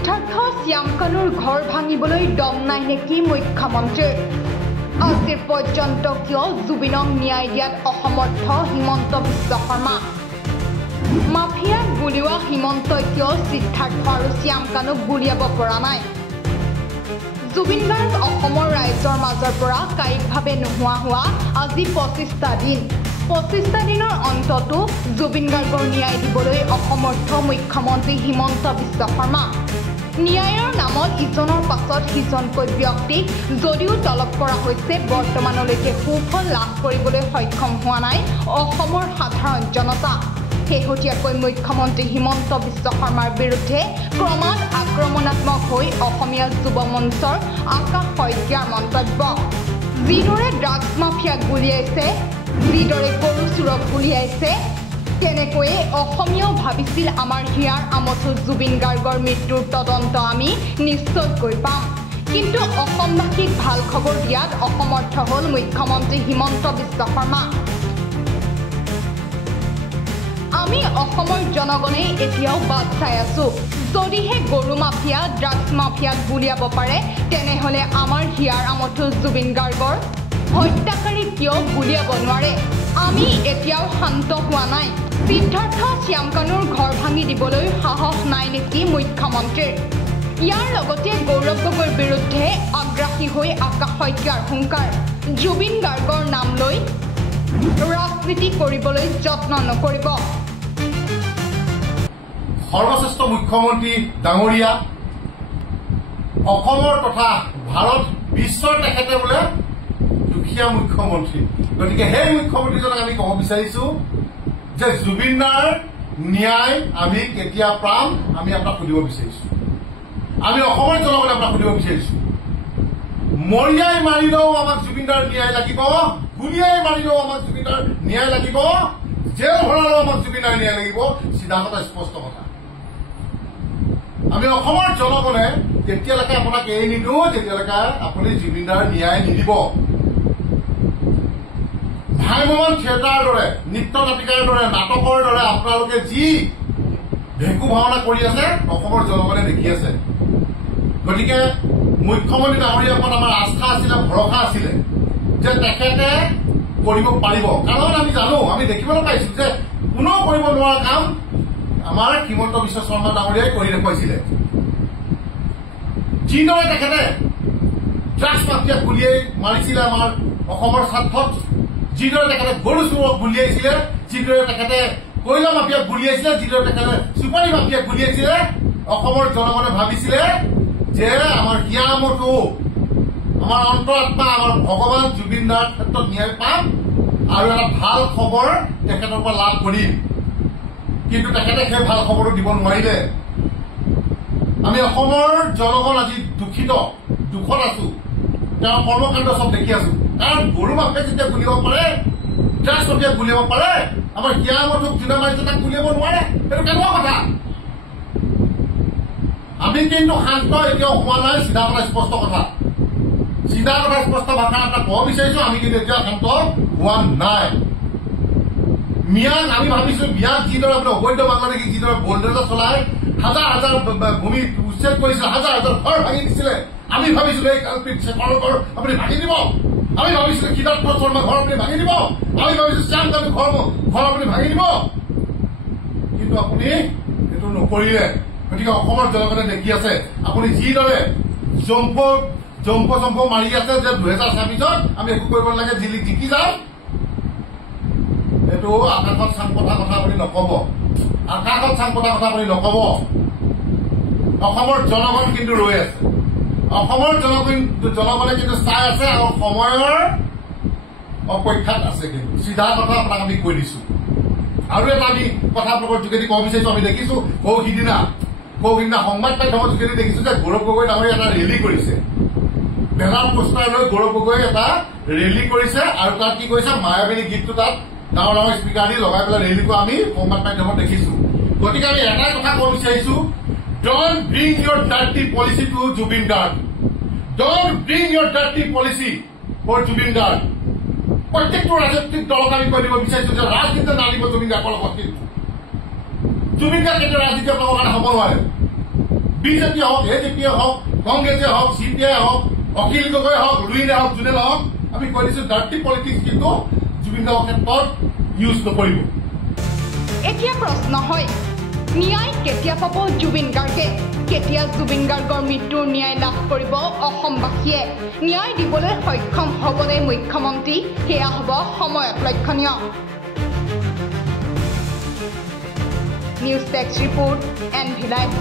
সিদ্ধাৰ্থ শ্যামকানুৰ ঘৰ ভাঙিবলৈ দম নাই নেকি মুখ্যমন্ত্ৰীৰ? আজি পৰ্যন্ত কিয় জুবিনক ন্যায় দিয়াত অসমৰ্থ হিমন্ত বিশ্ব শৰ্মা? মাফিয়াক গুলিওৱা হিমন্তই কিয় সিদ্ধাৰ্থ আৰু শ্যামকানুক গুলিয়াব পৰা নাই? জুবিন গাৰ্গ অসমৰ ৰাইজৰ মাজৰ পৰা কায়িকভাৱে নোহোৱা হোৱা আজি 25টা দিন। 25টা দিনৰ অন্ততো জুবিন গাৰ্গৰ ন্যায় দিবলৈ অসমৰ্থ মুখ্যমন্ত্ৰী হিমন্ত বিশ্ব শৰ্মা। ন্যায়ৰ নামত ইজনৰ পাছত সিজনকৈ ব্যক্তিক যদিও তলব কৰা হৈছে, বৰ্তমানলৈকে সুফল লাভ কৰিবলৈ সক্ষম হোৱা নাই অসমৰ সাধাৰণ জনতা। শেহতীয়াকৈ মুখ্যমন্ত্ৰী হিমন্ত বিশ্ব শৰ্মাৰ বিৰুদ্ধে ক্ৰমাৎ আক্ৰমণাত্মক হৈ অসমীয়া যুৱ মঞ্চৰ আকাশ শইকীয়াৰ মন্তব্য। যিদৰে ড্ৰাগছ মাফিয়াক গুলিয়াইছে, যিদৰে গৰু চোৰক গুলিয়াইছে, তেনেকৈয়ে অসমীয়াও ভাবিছিল আমাৰ হিয়াৰ আমঠু জুবিন গাৰ্গৰ মৃত্যুৰ তদন্ত আমি নিশ্চয়কৈ পাম। কিন্তু অসমবাসীক ভাল খবৰ দিয়াত অসমৰ্থ হ'ল মুখ্যমন্ত্ৰী হিমন্ত বিশ্ব শৰ্মা। আমি অসমৰ জনগণে এতিয়াও বাট চাই আছো। যদিহে গৰু মাফিয়া ড্ৰাগছ মাফিয়াক গুলিয়াব পাৰে, তেনেহ'লে আমাৰ হিয়াৰ আমঠু জুবিন গাৰ্গৰ হত্যাকাৰী কিয় গুলিয়াব নোৱাৰে? আমি এতিয়াও শান্ত হোৱা নাই। সিদ্ধাৰ্থ শ্যামকানুৰ ঘৰ ভাঙি দিবলৈ সাহস নাই নেকি মুখ্যমন্ত্ৰীৰ? ইয়াৰ লগতে গৌৰৱ গগৈৰ বিৰুদ্ধে আগ্ৰাসী হৈ আকাশ শইকীয়াৰ হুংকাৰ। জুবিন গাৰ্গৰ নাম লৈ ৰাজনীতি কৰিবলৈ যত্ন নকৰিব। সৰ্বশ্ৰেষ্ঠ মুখ্যমন্ত্ৰী ডাঙৰীয়া, অসমৰ তথা ভাৰত বিশ্বৰ তেখেতে বোলে দুখীয়া মুখ্যমন্ত্ৰী। গতিকে সেই মুখ্যমন্ত্ৰীজনক আমি ক'ব বিচাৰিছো যে জুবিনাৰ ন্যায় আমি কেতিয়া পাম, আমি আপোনাক সুধিব বিচাৰিছো। আমি অসমৰ জনগণে আপোনাক সুধিব বিচাৰিছো, মৰিয়াই মাৰিলেও আমাক জুবিনাৰ ন্যায় লাগিব, গুলিয়াই মাৰিলেও আমাক জুবিনাৰ ন্যায় লাগিব, জেল ভৰালেও আমাক জুবিনাৰ ন্যায় লাগিব। চিধা কথা, স্পষ্ট কথা। আমি অসমৰ জনগণে যেতিয়ালৈকে আপোনাক এৰি নিদিওঁ, তেতিয়ালৈকে আপুনি জুবিনাৰ ন্যায় নিদিব। ভাইমন থিয়েটাৰৰ দৰে, নৃত্য নাটিকাৰ দৰে, নাটকৰ দৰে আপোনালোকে যি ভেকু ভাওনা কৰি আছে, অসমৰ জনগণে দেখি আছে। গতিকে মুখ্যমন্ত্ৰী ডাঙৰীয়াৰ ওপৰত আমাৰ আস্থা আছিলে, ভৰসা আছিলে যে তেখেতে কৰিব পাৰিব। কাৰণ আমি জানো, আমি দেখিবলৈ পাইছো যে কোনেও কৰিব নোৱাৰা কাম আমাৰ হিমন্ত বিশ্ব শৰ্মা ডাঙৰীয়াই কৰি দেখুৱাইছিলে। যিদৰে তেখেতে ড্ৰাগছ মাফিয়াক গুলিয়াই মাৰিছিলে আমাৰ অসমৰ স্বাৰ্থত, যিদৰে তেখেতে গৰু চোৰক গুলিয়াইছিলে, যিদৰে তেখেতে কয়লা মাফিয়াক গুলিয়াইছিলে, যিদৰে তেখেতে চুপাৰী মাফিয়াক গুলিয়াইছিলে, অসমৰ জনগণে ভাবিছিলে যে আমাৰ হিয়ামতো, আমাৰ অন্তৰাত্মা, আমাৰ ভগৱান জুবিন দাৰ ক্ষেত্ৰত ন্যায় পাম আৰু এটা ভাল খবৰ তেখেতৰ পৰা লাভ কৰিম। কিন্তু তেখেতে সেই ভাল খবৰটো দিব নোৱাৰিলে। আমি অসমৰ জনগণ আজি দুখিত, দুখত আছো। তেওঁৰ কৰ্মকাণ্ড চব দেখি আছো। কাৰণ গৰু মাফিয়াক যেতিয়া গুলিয়াব পাৰে, ড্ৰাগছ মাফিয়াক গুলিয়াব পাৰে, আমাৰ হিয়ামঠুক জোনা মাৰিছে তাক গুলিয়াব নোৱাৰে, সেইটো কেনেকুৱা কথা? আমি কিন্তু শান্ত এতিয়াও হোৱা নাই। চিধা কথা, স্পষ্ট কথা, চিধা কথা, স্পষ্ট ভাষা এটা ক'ব বিচাৰিছো। আমি কিন্তু এতিয়াও শান্ত হোৱা নাই। মিয়াক আমি ভাবিছো, মিয়াক যিদৰে আপুনি অবৈধ বাংলাদেশী যিদৰে বলডেজাৰ চলাই হাজাৰ হাজাৰ ভূমি উচ্ছেদ কৰিছিলে, হাজাৰ হাজাৰ ঘৰ ভাঙি দিছিলে, আমি ভাবিছিলো এই কালপিত শেখৰৰ ঘৰ আপুনি ভাঙি দিব। আমি ভাবিছিলো সিদ্ধাৰ্থ শৰ্মা ঘৰ আপুনি ভাঙি দিব। আমি ভাবিছিলো শ্যামকানু ঘৰ আপুনি ভাঙি দিব। কিন্তু আপুনি এইটো নকৰিলে। গতিকে অসমৰ জনগণে দেখি আছে আপুনি যিদৰে জম্প মাৰি আছে যে 2026ত আমি একো কৰিব নালাগে, জিকি যাম। এইটো আকাশত চাং পতা কথা আপুনি নকব, আকাশত চাং পতা কথা আপুনি নকব। অসমৰ জনগণ কিন্তু ৰৈ আছে। অসমৰ জনগণে কিন্তু চাই আছে আৰু সময়ৰ অপেক্ষাত আছে। কিন্তু চিধা কথা আপোনাক আমি কৈ দিছো। আৰু এটা আমি কথা আপোনালোকৰ যোগেদি ক'ব বিচাৰিছো, আমি দেখিছো সিদিনা সংবাদ মাধ্যমৰ যোগেদি দেখিছো যে গৌৰৱ গগৈ ডাঙৰীয়া এটা ৰেলী কৰিছে। বেনাৰ পোষ্টাৰ লৈ গৌৰৱ গগৈ এটা ৰেলী কৰিছে আৰু তাত কি কৰিছে, মায়াবিনী গীতটো তাত ডাঙৰ ডাঙৰ স্পীকাৰ দি লগাই পেলাই ৰেলীটো আমি সংবাদ মাধ্যমত দেখিছো। গতিকে আমি এটাই কথা ক'ব বিচাৰিছো, don't bring your dirty policy to Zubeen Garg. Don't bring your dirty policy for Zubeen Garg. প্ৰত্যেকটো ৰাজনৈতিক দলক আমি কৈ দিব বিচাৰিছো যে ৰাজনীতি নানিব জুবিন গাৰ্গৰ লগত। কিন্তু জুবিন গাৰ্গ কেতিয়া ৰাজনীতি আপোনাৰ কাৰণে হ'ব নোৱাৰে। বিজেপি হওক এজেপি হওক কংগ্ৰেছে হওক CPI হওক অখিল গগৈ হওক ৰুইনে হওক যোনে নহওক আমি কৈ দিছো ডাৰ্টি পলিটিক্স কিন্তু জুবিন গাৰ্গৰ ক্ষেত্ৰত ইউজ নকৰিব এতিয়া প্ৰশ্ন হয় ন্যায় কেতিয়া পাব জুবিন গাৰ্গে কেতিয়া জুবিন গাৰ্গৰ মৃত্যুৰ ন্যায় লাভ কৰিব অসমবাসীয়ে ন্যায় দিবলৈ সক্ষম হ'বনে মুখ্যমন্ত্ৰী সেয়া হ'ব সময়ত লক্ষণীয় news desk report NV Live